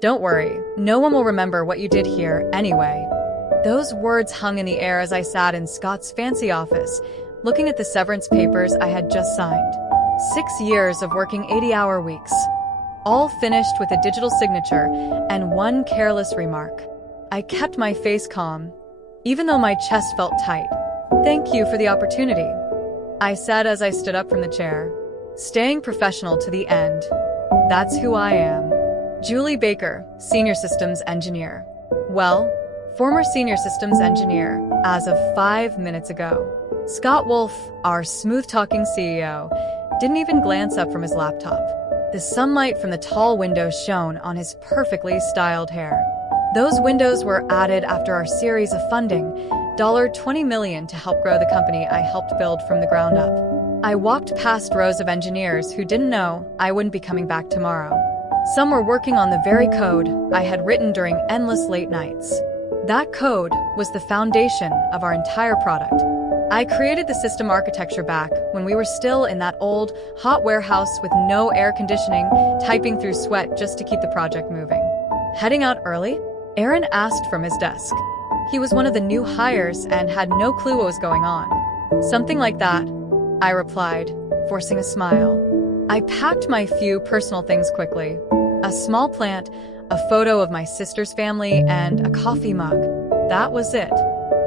Don't worry, no one will remember what you did here anyway. Those words hung in the air as I sat in Scott's fancy office, looking at the severance papers I had just signed. 6 years of working 80-hour weeks, all finished with a digital signature and one careless remark. I kept my face calm, even though my chest felt tight. "Thank you for the opportunity," I said as I stood up from the chair. "Staying professional to the end. That's who I am." Julie Baker, Senior Systems Engineer. Well, former Senior Systems Engineer, as of 5 minutes ago. Scott Wolf, our smooth-talking CEO, didn't even glance up from his laptop. The sunlight from the tall windows shone on his perfectly styled hair. Those windows were added after our series of funding, $20 million to help grow the company I helped build from the ground up. I walked past rows of engineers who didn't know I wouldn't be coming back tomorrow. Some were working on the very code I had written during endless late nights. That code was the foundation of our entire product. I created the system architecture back when we were still in that old, hot warehouse with no air conditioning, typing through sweat just to keep the project moving. Heading out early? Aaron asked from his desk. He was one of the new hires and had no clue what was going on. "Something like that," I replied, forcing a smile. I packed my few personal things quickly. A small plant, a photo of my sister's family, and a coffee mug. That was it.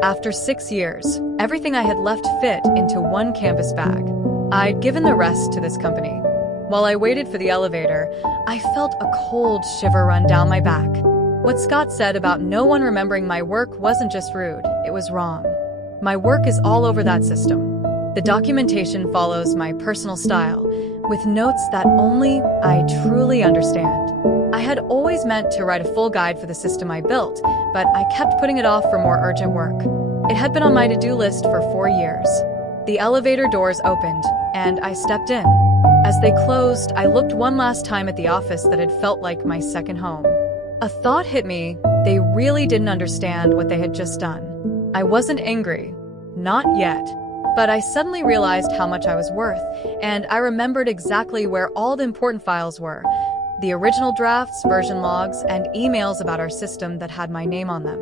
After 6 years, everything I had left fit into one canvas bag. I'd given the rest to this company. While I waited for the elevator, I felt a cold shiver run down my back. What Scott said about no one remembering my work wasn't just rude, it was wrong. My work is all over that system. The documentation follows my personal style, with notes that only I truly understand. I had always meant to write a full guide for the system I built, but I kept putting it off for more urgent work. It had been on my to-do list for 4 years. The elevator doors opened, and I stepped in. As they closed, I looked one last time at the office that had felt like my second home. A thought hit me. They really didn't understand what they had just done. I wasn't angry. Not yet. But I suddenly realized how much I was worth, and I remembered exactly where all the important files were. The original drafts, version logs, and emails about our system that had my name on them.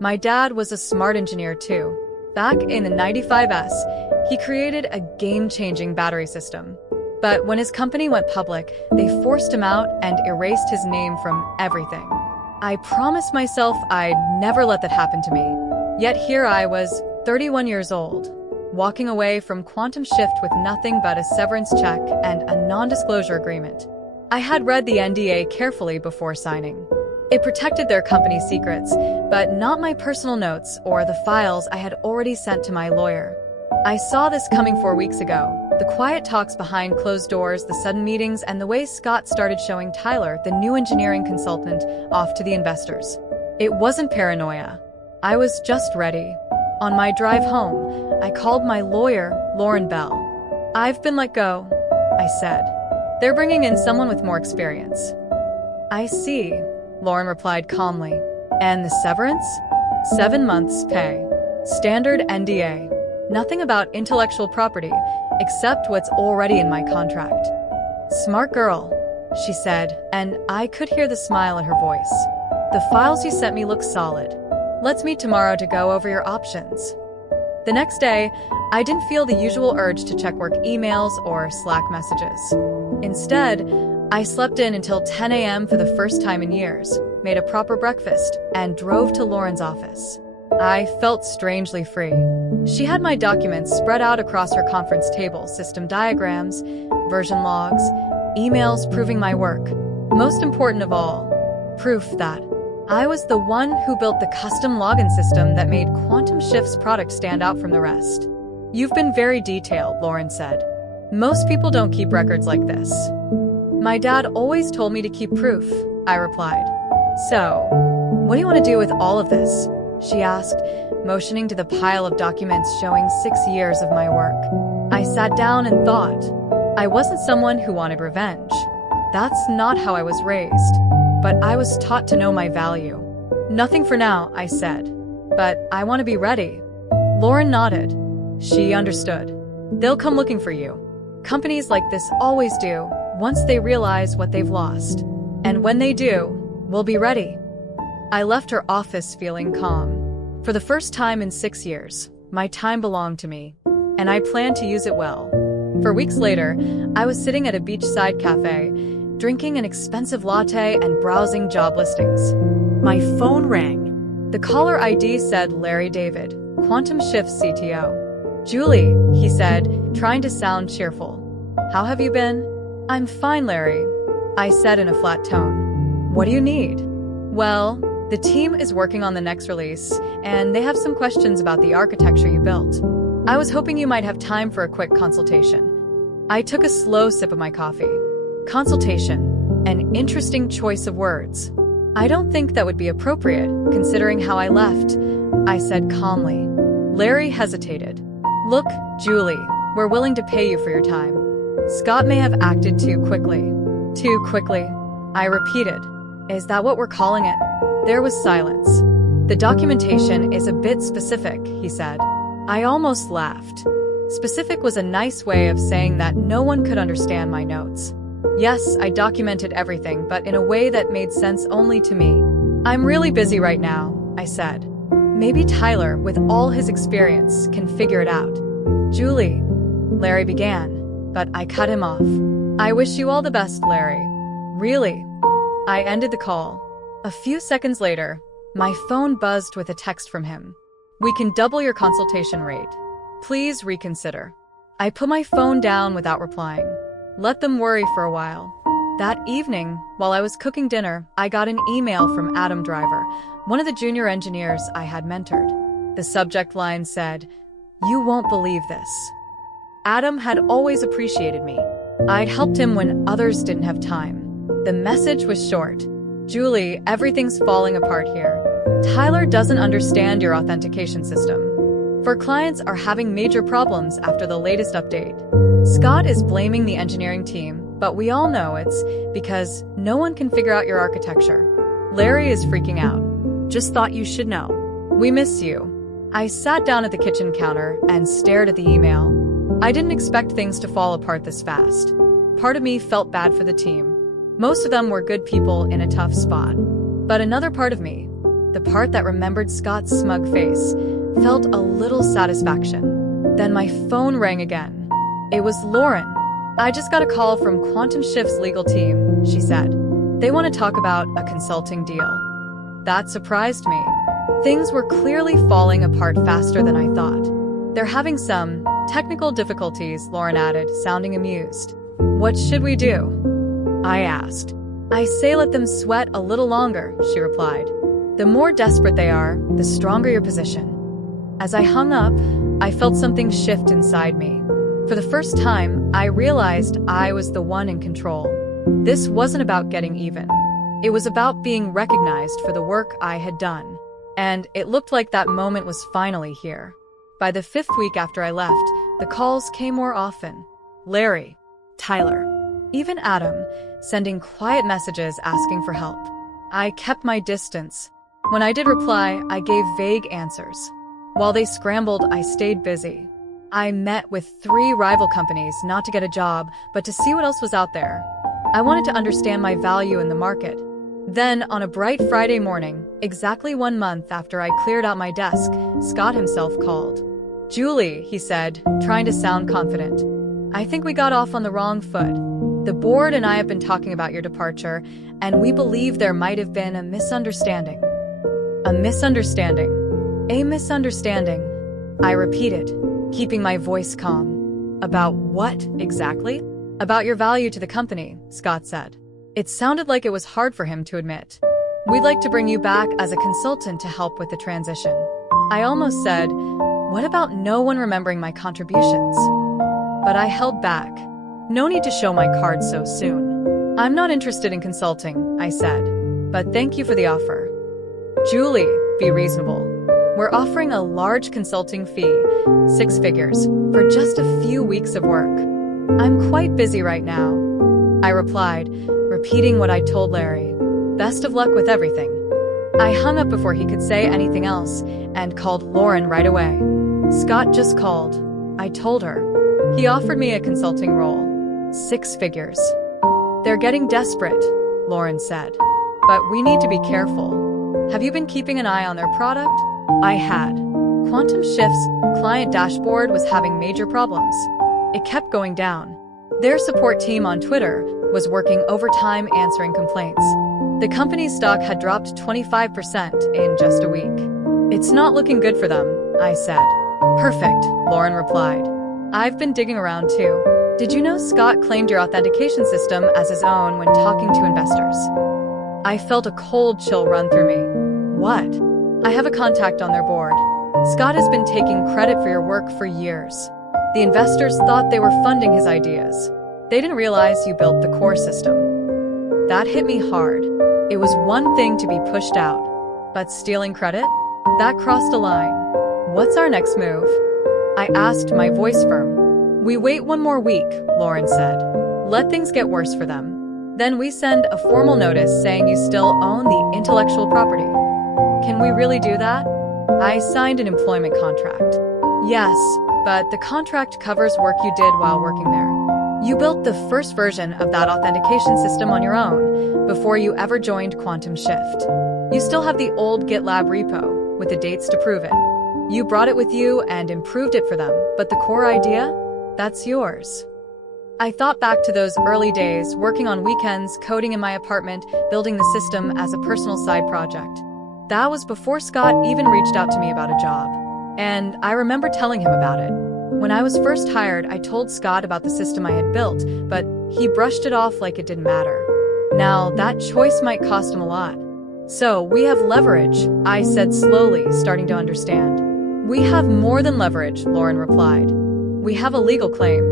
My dad was a smart engineer too. Back in the 95S, he created a game-changing battery system. But when his company went public, they forced him out and erased his name from everything. I promised myself I'd never let that happen to me. Yet here I was, 31 years old, walking away from Quantum Shift with nothing but a severance check and a non-disclosure agreement. I had read the NDA carefully before signing. It protected their company secrets, but not my personal notes or the files I had already sent to my lawyer. I saw this coming 4 weeks ago. The quiet talks behind closed doors, the sudden meetings, and the way Scott started showing Tyler, the new engineering consultant, off to the investors. It wasn't paranoia. I was just ready. On my drive home, I called my lawyer, Lauren Bell. "I've been let go," I said. "They're bringing in someone with more experience." "I see," Lauren replied calmly. "And the severance?" 7 months pay. Standard NDA. Nothing about intellectual property, except what's already in my contract. "Smart girl," she said, and I could hear the smile in her voice. "The files you sent me look solid. Let's meet tomorrow to go over your options." The next day, I didn't feel the usual urge to check work emails or Slack messages. Instead, I slept in until 10 a.m. for the first time in years, made a proper breakfast, and drove to Lauren's office. I felt strangely free. She had my documents spread out across her conference table, system diagrams, version logs, emails proving my work. Most important of all, proof that I was the one who built the custom login system that made Quantum Shift's product stand out from the rest. "You've been very detailed," Lauren said. "Most people don't keep records like this." "My dad always told me to keep proof," I replied. "So, what do you want to do with all of this?" she asked, motioning to the pile of documents showing 6 years of my work. I sat down and thought. I wasn't someone who wanted revenge. That's not how I was raised. But I was taught to know my value. "Nothing for now," I said. "But I want to be ready." Lauren nodded. She understood. "They'll come looking for you. Companies like this always do, once they realize what they've lost. And when they do, We'll be ready. I left her office feeling calm. For the first time in 6 years, my time belonged to me, and I planned to use it well. For weeks later, I was sitting at a beachside cafe, drinking an expensive latte and browsing job listings. My phone rang. The caller ID said Larry David, Quantum Shift's CTO. "Julie," he said, trying to sound cheerful. "How have you been?" "I'm fine, Larry," I said in a flat tone. "What do you need?" "Well, the team is working on the next release, and they have some questions about the architecture you built. I was hoping you might have time for a quick consultation." I took a slow sip of my coffee. Consultation, an interesting choice of words. "I don't think that would be appropriate, considering how I left," I said calmly. Larry hesitated. "Look, Julie, we're willing to pay you for your time. Scott may have acted too quickly." "Too quickly?" I repeated. "Is that what we're calling it?" There was silence. "The documentation is a bit specific," he said. I almost laughed. Specific was a nice way of saying that no one could understand my notes. Yes, I documented everything, but in a way that made sense only to me. "I'm really busy right now," I said. "Maybe Tyler, with all his experience, can figure it out." "Julie," Larry began, but I cut him off. "I wish you all the best, Larry." "Really?" I ended the call. A few seconds later, my phone buzzed with a text from him. "We can double your consultation rate. Please reconsider." I put my phone down without replying. Let them worry for a while. That evening, while I was cooking dinner, I got an email from Adam Driver, one of the junior engineers I had mentored. The subject line said, "You won't believe this." Adam had always appreciated me. I'd helped him when others didn't have time. The message was short. "Julie, everything's falling apart here. Tyler doesn't understand your authentication system. For clients are having major problems after the latest update. Scott is blaming the engineering team, but we all know it's because no one can figure out your architecture. Larry is freaking out. Just thought you should know. We miss you." I sat down at the kitchen counter and stared at the email. I didn't expect things to fall apart this fast. Part of me felt bad for the team. Most of them were good people in a tough spot. But another part of me, the part that remembered Scott's smug face, felt a little satisfaction. Then my phone rang again. It was Lauren. "I just got a call from Quantum Shift's legal team," she said. "They want to talk about a consulting deal." That surprised me. Things were clearly falling apart faster than I thought. "They're having some technical difficulties," Lauren added, sounding amused. "What should we do?" I asked. "I say let them sweat a little longer," she replied. "The more desperate they are, the stronger your position." As I hung up, I felt something shift inside me. For the first time, I realized I was the one in control. This wasn't about getting even. It was about being recognized for the work I had done. And it looked like that moment was finally here. By the 5th week after I left, the calls came more often. Larry, Tyler, even Adam, sending quiet messages asking for help. I kept my distance. When I did reply, I gave vague answers. While they scrambled, I stayed busy. I met with 3 rival companies not to get a job, but to see what else was out there. I wanted to understand my value in the market. Then, on a bright Friday morning, exactly 1 month after I cleared out my desk, Scott himself called. "Julie," he said, trying to sound confident. "I think we got off on the wrong foot. The board and I have been talking about your departure, and we believe there might have been a misunderstanding." "A misunderstanding? A misunderstanding?" I repeated, keeping my voice calm. "About what, exactly?" "About your value to the company," Scott said. It sounded like it was hard for him to admit. "We'd like to bring you back as a consultant to help with the transition." I almost said, "What about no one remembering my contributions?" But I held back. No need to show my cards so soon. "I'm not interested in consulting," I said, "but thank you for the offer." "Julie, be reasonable. We're offering a large consulting fee, 6 figures, for just a few weeks of work. I'm quite busy right now," I replied, repeating what I told Larry. "Best of luck with everything." I hung up before he could say anything else and called Lauren right away. "Scott just called," I told her. "He offered me a consulting role. 6 figures. They're getting desperate," Lauren said. but we need to be careful. Have you been keeping an eye on their product? I had. Quantum Shift's client dashboard was having major problems. It kept going down. Their support team on Twitter was working overtime answering complaints. The company's stock had dropped 25% in just a week. It's not looking good for them, I said. Perfect, Lauren replied. I've been digging around too. Did you know Scott claimed your authentication system as his own when talking to investors? I felt a cold chill run through me. What? I have a contact on their board. Scott has been taking credit for your work for years. The investors thought they were funding his ideas. They didn't realize you built the core system. That hit me hard. It was one thing to be pushed out, but stealing credit? That crossed a line. What's our next move? I asked, my voice firm. We wait one more week, Lauren said. Let things get worse for them. Then we send a formal notice saying you still own the intellectual property. Can we really do that? I signed an employment contract. Yes, but the contract covers work you did while working there. You built the first version of that authentication system on your own before you ever joined Quantum Shift. You still have the old GitLab repo with the dates to prove it. You brought it with you and improved it for them, but the core idea? That's yours. I thought back to those early days, working on weekends, coding in my apartment, building the system as a personal side project. That was before Scott even reached out to me about a job. And I remember telling him about it. When I was first hired, I told Scott about the system I had built, but he brushed it off like it didn't matter. Now, that choice might cost him a lot. So, we have leverage, I said slowly, starting to understand. We have more than leverage, Lauren replied. We have a legal claim.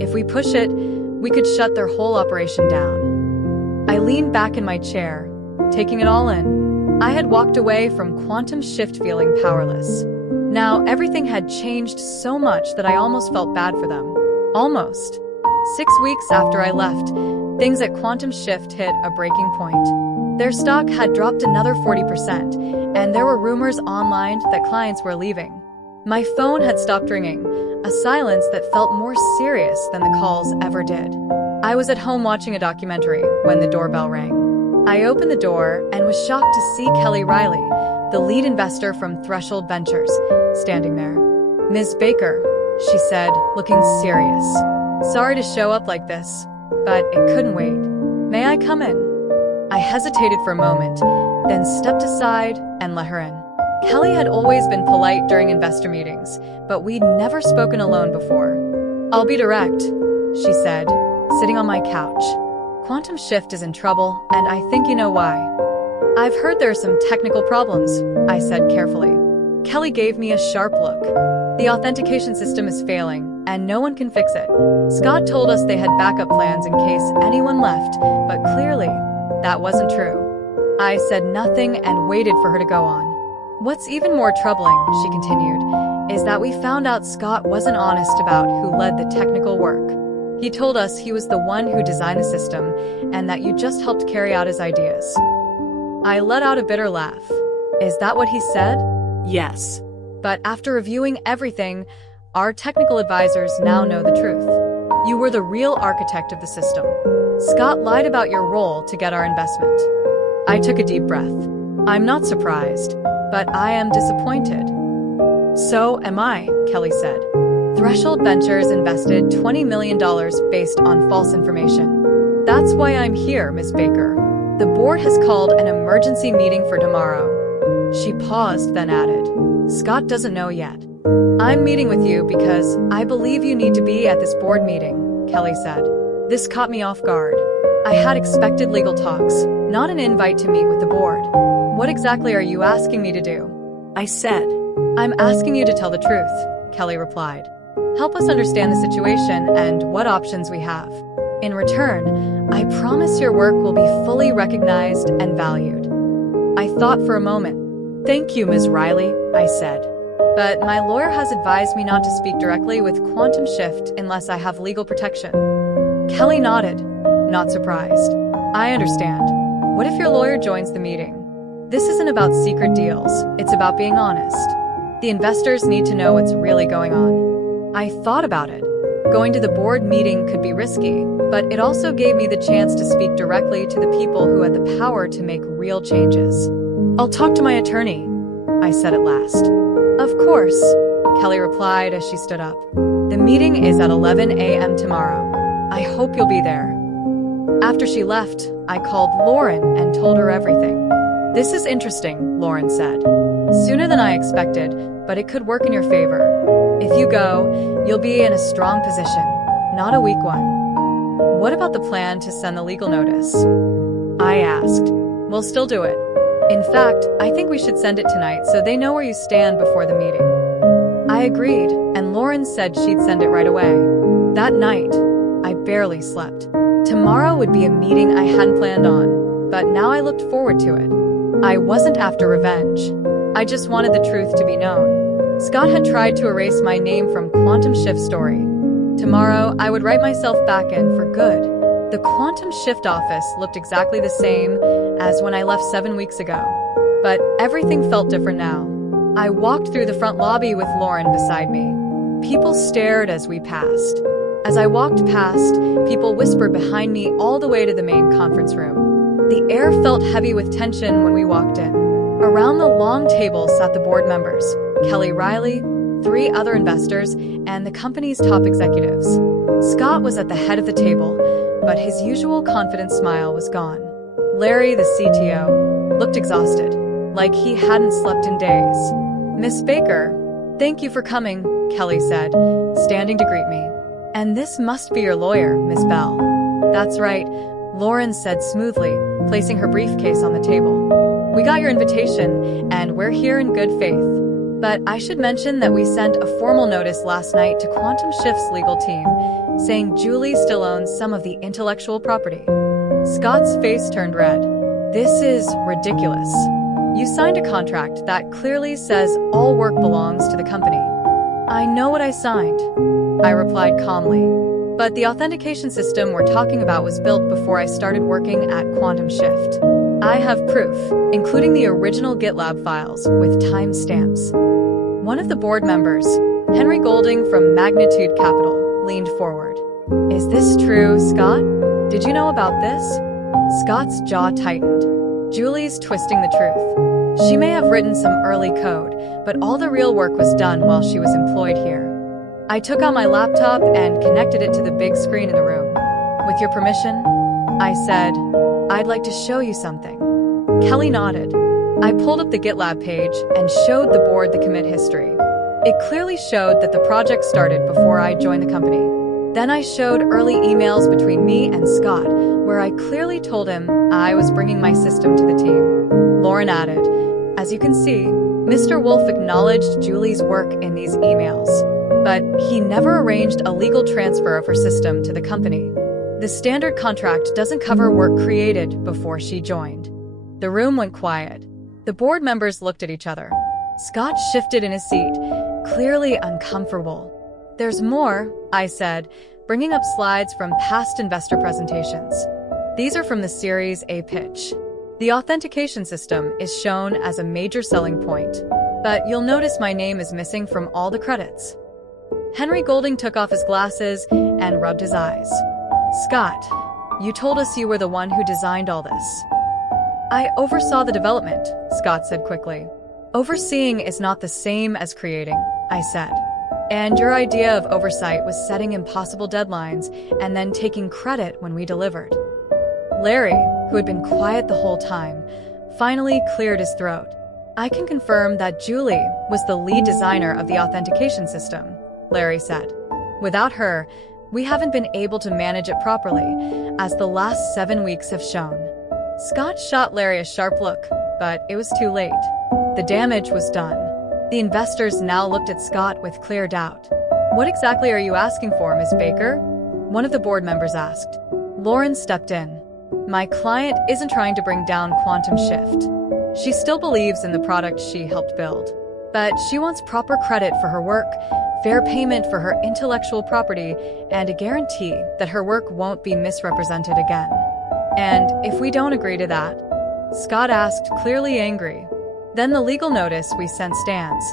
If we push it, we could shut their whole operation down. I leaned back in my chair, taking it all in. I had walked away from Quantum Shift feeling powerless. Now, everything had changed so much that I almost felt bad for them. Almost. 6 weeks after I left, things at Quantum Shift hit a breaking point. Their stock had dropped another 40%, and there were rumors online that clients were leaving. My phone had stopped ringing, a silence that felt more serious than the calls ever did. I was at home watching a documentary when the doorbell rang. I opened the door and was shocked to see Kelly Riley, the lead investor from Threshold Ventures, standing there. Ms. Baker, she said, looking serious. Sorry to show up like this, but it couldn't wait. May I come in? I hesitated for a moment, then stepped aside and let her in. Kelly had always been polite during investor meetings, but we'd never spoken alone before. I'll be direct, she said, sitting on my couch. Quantum Shift is in trouble, and I think you know why. I've heard there are some technical problems, I said carefully. Kelly gave me a sharp look. The authentication system is failing, and no one can fix it. Scott told us they had backup plans in case anyone left, but clearly, that wasn't true. I said nothing and waited for her to go on. What's even more troubling, she continued, is that we found out Scott wasn't honest about who led the technical work. He told us he was the one who designed the system and that you just helped carry out his ideas. I let out a bitter laugh. Is that what he said? Yes. But after reviewing everything, our technical advisors now know the truth. You were the real architect of the system. Scott lied about your role to get our investment. I took a deep breath. I'm not surprised, but I am disappointed. So am I, Kelly said. Threshold Ventures invested $20 million based on false information. That's why I'm here, Ms. Baker. The board has called an emergency meeting for tomorrow. She paused, then added, Scott doesn't know yet. I'm meeting with you because I believe you need to be at this board meeting, Kelly said. This caught me off guard. I had expected legal talks, not an invite to meet with the board. What exactly are you asking me to do? I said. I'm asking you to tell the truth, Kelly replied. Help us understand the situation and what options we have. In return, I promise your work will be fully recognized and valued. I thought for a moment. Thank you, Ms. Riley, I said. But my lawyer has advised me not to speak directly with Quantum Shift unless I have legal protection. Kelly nodded, not surprised. I understand. What if your lawyer joins the meeting? This isn't about secret deals, it's about being honest. The investors need to know what's really going on. I thought about it. Going to the board meeting could be risky, but it also gave me the chance to speak directly to the people who had the power to make real changes. "I'll talk to my attorney," I said at last. "Of course," Kelly replied as she stood up. "The meeting is at 11 a.m. tomorrow. I hope you'll be there." After she left, I called Lauren and told her everything. "This is interesting," Lauren said. "Sooner than I expected, but it could work in your favor. If you go, you'll be in a strong position, not a weak one." "What about the plan to send the legal notice?" I asked. "We'll still do it. In fact, I think we should send it tonight so they know where you stand before the meeting." I agreed, and Lauren said she'd send it right away. That night, I barely slept. Tomorrow would be a meeting I hadn't planned on, but now I looked forward to it. I wasn't after revenge. I just wanted the truth to be known. Scott had tried to erase my name from Quantum Shift's story. Tomorrow, I would write myself back in for good. The Quantum Shift office looked exactly the same as when I left 7 weeks ago, but everything felt different now. I walked through the front lobby with Lauren beside me. People stared as we passed. As I walked past, people whispered behind me all the way to the main conference room. The air felt heavy with tension when we walked in. Around the long table sat the board members, Kelly Riley, 3 other investors, and the company's top executives. Scott was at the head of the table, but his usual confident smile was gone. Larry, the CTO, looked exhausted, like he hadn't slept in days. "Miss Baker, thank you for coming," Kelly said, standing to greet me. "And this must be your lawyer, Miss Bell." "That's right," Lauren said smoothly, placing her briefcase on the table. "We got your invitation, and we're here in good faith. But I should mention that we sent a formal notice last night to Quantum Shift's legal team, saying Julie still owns some of the intellectual property." Scott's face turned red. "This is ridiculous. You signed a contract that clearly says all work belongs to the company." "I know what I signed," I replied calmly. "But the authentication system we're talking about was built before I started working at Quantum Shift. I have proof, including the original GitLab files with timestamps." One of the board members, Henry Golding from Magnitude Capital, leaned forward. "Is this true, Scott? Did you know about this?" Scott's jaw tightened. "Julie's twisting the truth. She may have written some early code, but all the real work was done while she was employed here." I took out my laptop and connected it to the big screen in the room. "With your permission," I said, "I'd like to show you something." Kelly nodded. I pulled up the GitLab page and showed the board the commit history. It clearly showed that the project started before I joined the company. Then I showed early emails between me and Scott, where I clearly told him I was bringing my system to the team. Lauren added, "As you can see, Mr. Wolf acknowledged Julie's work in these emails, but he never arranged a legal transfer of her system to the company. The standard contract doesn't cover work created before she joined." The room went quiet. The board members looked at each other. Scott shifted in his seat, clearly uncomfortable. "There's more," I said, bringing up slides from past investor presentations. These are from the Series A pitch. The authentication system is shown as a major selling point, but you'll notice my name is missing from all the credits. Henry Golding took off his glasses and rubbed his eyes. "Scott, you told us you were the one who designed all this." "I oversaw the development," Scott said quickly. "Overseeing is not the same as creating," I said. "And your idea of oversight was setting impossible deadlines and then taking credit when we delivered." Larry, who had been quiet the whole time, finally cleared his throat. "I can confirm that Julie was the lead designer of the authentication system," Larry said. "Without her, we haven't been able to manage it properly, as the last 7 weeks have shown." Scott shot Larry a sharp look, but it was too late. The damage was done. The investors now looked at Scott with clear doubt. "What exactly are you asking for, Ms. Baker?" one of the board members asked. Lauren stepped in. "My client isn't trying to bring down Quantum Shift. She still believes in the product she helped build, but she wants proper credit for her work, fair payment for her intellectual property, and a guarantee that her work won't be misrepresented again." "And if we don't agree to that?" Scott asked, clearly angry. "Then the legal notice we sent stands,"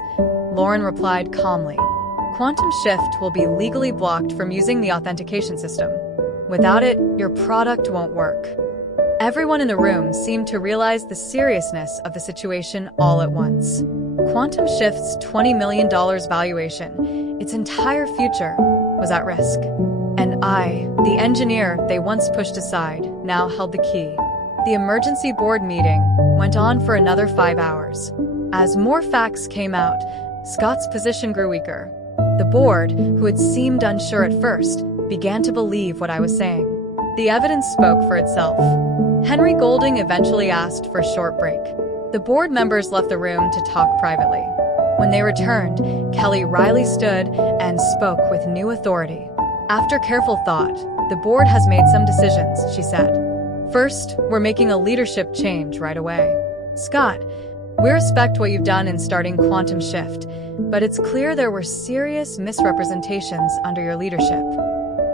Lauren replied calmly. Quantum Shift will be legally blocked from using the authentication system. Without it, your product won't work. Everyone in the room seemed to realize the seriousness of the situation all at once. Quantum Shift's $20 million valuation, its entire future, was at risk. And I, the engineer they once pushed aside, now held the key. The emergency board meeting went on for another 5 hours. As more facts came out, Scott's position grew weaker. The board, who had seemed unsure at first, began to believe what I was saying. The evidence spoke for itself. Henry Golding eventually asked for a short break. The board members left the room to talk privately. When they returned, Kelly Riley stood and spoke with new authority. After careful thought, the board has made some decisions, she said. First, we're making a leadership change right away. Scott, we respect what you've done in starting Quantum Shift, but it's clear there were serious misrepresentations under your leadership.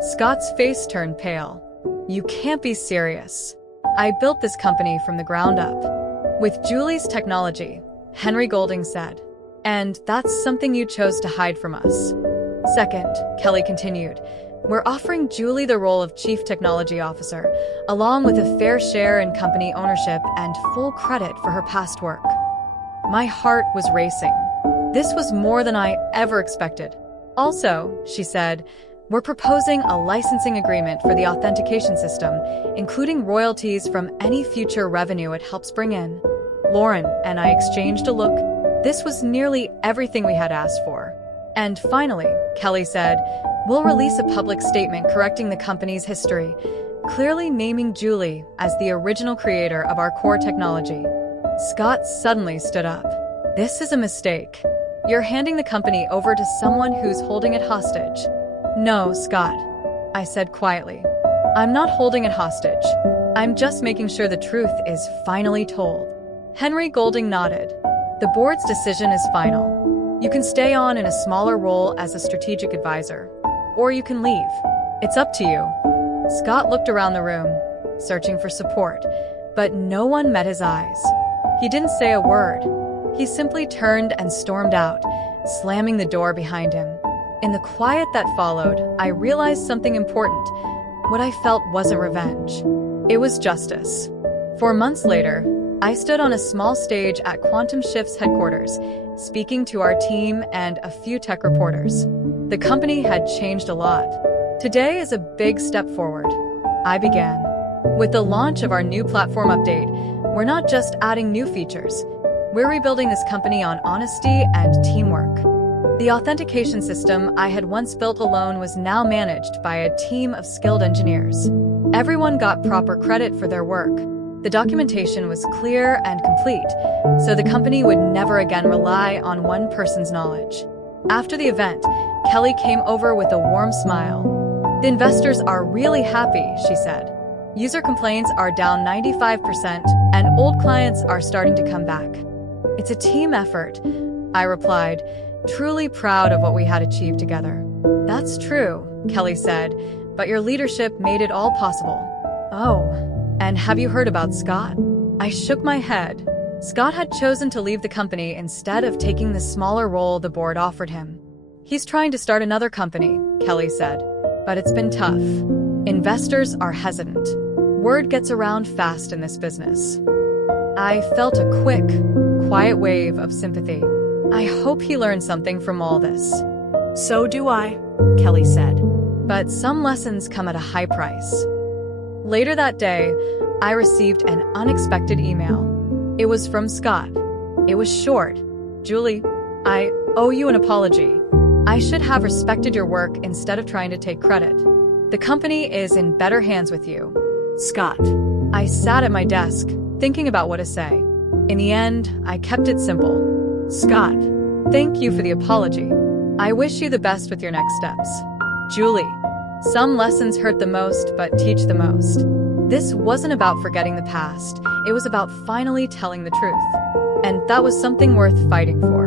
Scott's face turned pale. You can't be serious. I built this company from the ground up. With Julie's technology, Henry Golding said. And that's something you chose to hide from us. Second, Kelly continued, we're offering Julie the role of Chief Technology Officer, along with a fair share in company ownership and full credit for her past work. My heart was racing. This was more than I ever expected. Also, she said, we're proposing a licensing agreement for the authentication system, including royalties from any future revenue it helps bring in. Lauren and I exchanged a look. This was nearly everything we had asked for. And finally, Kelly said, we'll release a public statement correcting the company's history, clearly naming Julie as the original creator of our core technology. Scott suddenly stood up. This is a mistake. You're handing the company over to someone who's holding it hostage. No, Scott, I said quietly. I'm not holding it hostage. I'm just making sure the truth is finally told. Henry Golding nodded. The board's decision is final. You can stay on in a smaller role as a strategic advisor, or you can leave. It's up to you. Scott looked around the room, searching for support, but no one met his eyes. He didn't say a word. He simply turned and stormed out, slamming the door behind him. In the quiet that followed, I realized something important. What I felt wasn't revenge. It was justice. 4 months later, I stood on a small stage at Quantum Shift's headquarters, speaking to our team and a few tech reporters. The company had changed a lot. Today is a big step forward. I began. With the launch of our new platform update, we're not just adding new features. We're rebuilding this company on honesty and teamwork. The authentication system I had once built alone was now managed by a team of skilled engineers. Everyone got proper credit for their work. The documentation was clear and complete, so the company would never again rely on one person's knowledge. After the event, Kelly came over with a warm smile. The investors are really happy, she said. User complaints are down 95%, and old clients are starting to come back. It's a team effort, I replied, truly proud of what we had achieved together. That's true, Kelly said, but your leadership made it all possible. Oh, and have you heard about Scott? I shook my head. Scott had chosen to leave the company instead of taking the smaller role the board offered him. He's trying to start another company, Kelly said, but it's been tough. Investors are hesitant. Word gets around fast in this business. I felt a quick, quiet wave of sympathy. I hope he learned something from all this. So do I, Kelly said. But some lessons come at a high price. Later that day, I received an unexpected email. It was from Scott. It was short. Julie, I owe you an apology. I should have respected your work instead of trying to take credit. The company is in better hands with you. Scott. I sat at my desk, thinking about what to say. In the end, I kept it simple. Scott, thank you for the apology. I wish you the best with your next steps. Julie, some lessons hurt the most but teach the most. This wasn't about forgetting the past. It was about finally telling the truth. And that was something worth fighting for.